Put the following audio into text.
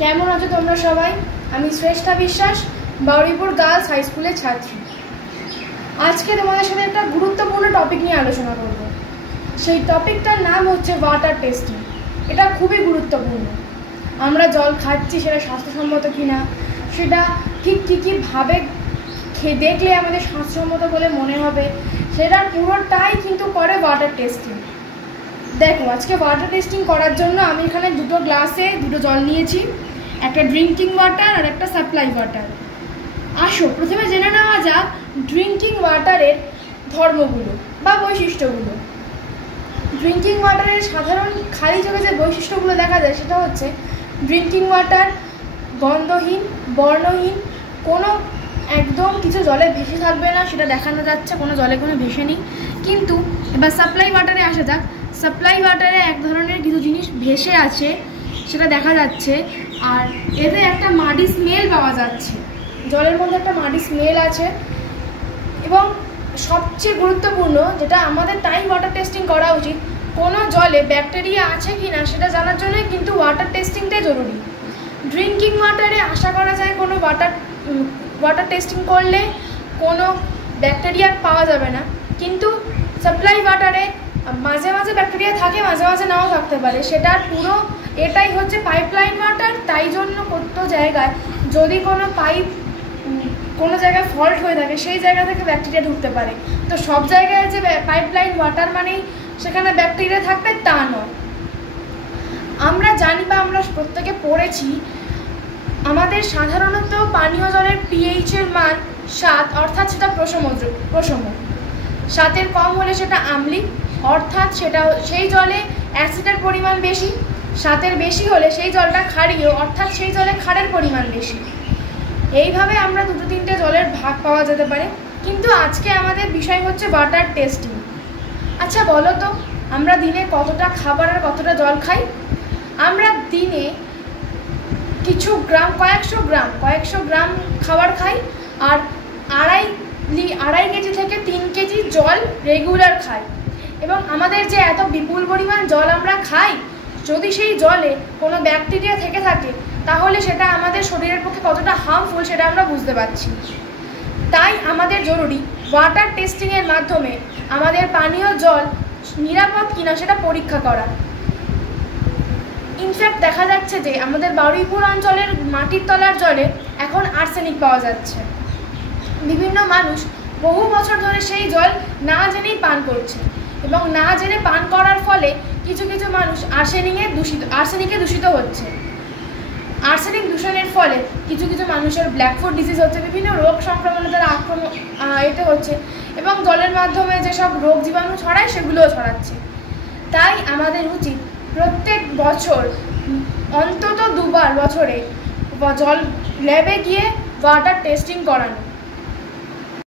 কেমন আছো তোমরা সবাই? আমি শ্রেষ্ঠা বিশ্বাস, বারুইপুর গার্লস হাই স্কুলের ছাত্রী। আজকে তোমাদের সাথে একটা গুরুত্বপূর্ণ টপিক নিয়ে আলোচনা করব। সেই টপিকটার নাম হচ্ছে ওয়াটার টেস্টিং। এটা খুবই গুরুত্বপূর্ণ। আমরা জল খাচ্ছি সেটা স্বাস্থ্যসম্মত কিনা, সেটা ঠিক কীভাবে দেখলে আমাদের স্বাস্থ্যসম্মত বলে মনে হবে, সেটার পুরোটাই কিন্তু করে ওয়াটার টেস্টিং। দেখো, আজকে ওয়াটার টেস্টিং করার জন্য আমি এখানে দুটো গ্লাসে দুটো জল নিয়েছি, একটা ড্রিঙ্কিং ওয়াটার আর একটা সাপ্লাই ওয়াটার। আসো প্রথমে জেনে নেওয়া যাক ড্রিঙ্কিং ওয়াটারের ধর্মগুলো বা বৈশিষ্ট্যগুলো। ড্রিঙ্কিং ওয়াটারের সাধারণ খালি চোখে যে বৈশিষ্ট্যগুলো দেখা যায় সেটা হচ্ছে ড্রিঙ্কিং ওয়াটার গন্ধহীন, বর্ণহীন, কোনো একদম কিছু জলে ভেসে থাকবে না, সেটা দেখানো যাচ্ছে, কোনো জলে কোনো ভেসে নেই। কিন্তু এবার সাপ্লাই ওয়াটারে আসা যাক। সাপ্লাই ওয়াটারে এক ধরনের কিছু জিনিস ভেসে আছে, সেটা দেখা যাচ্ছে, আর এতে একটা মাটি স্মেল পাওয়া যাচ্ছে, জলের মধ্যে একটা মাটি স্মেল আছে। এবং সবচেয়ে গুরুত্বপূর্ণ যেটা আমাদের তাই ওয়াটার টেস্টিং করা উচিত, কোনো জলে ব্যাকটেরিয়া আছে কি না সেটা জানার জন্যই কিন্তু ওয়াটার টেস্টিংটাই জরুরি। ড্রিঙ্কিং ওয়াটারে আশা করা যায় কোনো ওয়াটার টেস্টিং করলে কোনো ব্যাকটেরিয়া পাওয়া যাবে না, কিন্তু সাপ্লাই ওয়াটারে মাঝে মাঝে ব্যাকটেরিয়া থাকে, মাঝে মাঝে নাও থাকতে পারে। সেটার পুরো এটাই হচ্ছে পাইপলাইন ওয়াটার, তাই জন্য কত জায়গায় যদি কোনো জায়গায় ফল্ট হয়ে থাকে সেই জায়গা থেকে ব্যাকটেরিয়া ঢুকতে পারে। তো সব জায়গায় যে পাইপলাইন ওয়াটার মানেই সেখানে ব্যাকটেরিয়া থাকবে তা নয়। আমরা জানি বা আমরা প্রত্যেকে পড়েছি, আমাদের সাধারণত পানীয় জলের পিএইচের মান 7, অর্থাৎ সেটা প্রশম। 7-এর কম হলে সেটা আম্লিক, অর্থাৎ সেই জলে অ্যাসিডের পরিমাণ বেশি। 7-এর বেশি হলে সেই জলটা ক্ষারীয়, অর্থাৎ সেই জলে ক্ষারের পরিমাণ বেশি। এইভাবে আমরা 2-3টে জলের ভাগ পাওয়া যেতে পারে। কিন্তু আজকে আমাদের বিষয় হচ্ছে ওয়াটার টেস্টিং। আচ্ছা বলো তো, আমরা দিনে কতটা খাবার আর কতটা জল খাই? আমরা দিনে কয়েকশো গ্রাম খাবার খাই, আর আড়াই কেজি থেকে 3 কেজি জল রেগুলার খাই। এবং আমাদের যে এত বিপুল পরিমাণ জল আমরা খাই, যদি সেই জলে কোনো ব্যাকটেরিয়া থেকে থাকে তাহলে সেটা আমাদের শরীরের পক্ষে কতটা হার্মফুল সেটা আমরা বুঝতে পারছি। তাই আমাদের জরুরি ওয়াটার টেস্টিংয়ের মাধ্যমে আমাদের পানীয় জল নিরাপদ কিনা সেটা পরীক্ষা করা। ইনফ্যাক্ট দেখা যাচ্ছে যে আমাদের বারুইপুর অঞ্চলের মাটির তলার জলে এখন আর্সেনিক পাওয়া যাচ্ছে। বিভিন্ন মানুষ বহু বছর ধরে সেই জল না জেনেই পান করছে, এবং না জেনে পান করার ফলে কিছু মানুষ আর্সেনিকে দূষিত হচ্ছে। আর্সেনিক দূষণের ফলে কিছু মানুষের ব্ল্যাকফুট ডিজিজ হচ্ছে, বিভিন্ন রোগ সংক্রমণে তারা এতে হচ্ছে, এবং জলের মাধ্যমে যেসব রোগ জীবাণু ছড়ায় সেগুলোও ছড়াচ্ছে। তাই আমাদের উচিত প্রত্যেক বছর অন্তত 2বার বছরে জল ল্যাবে গিয়ে ওয়াটার টেস্টিং করানো।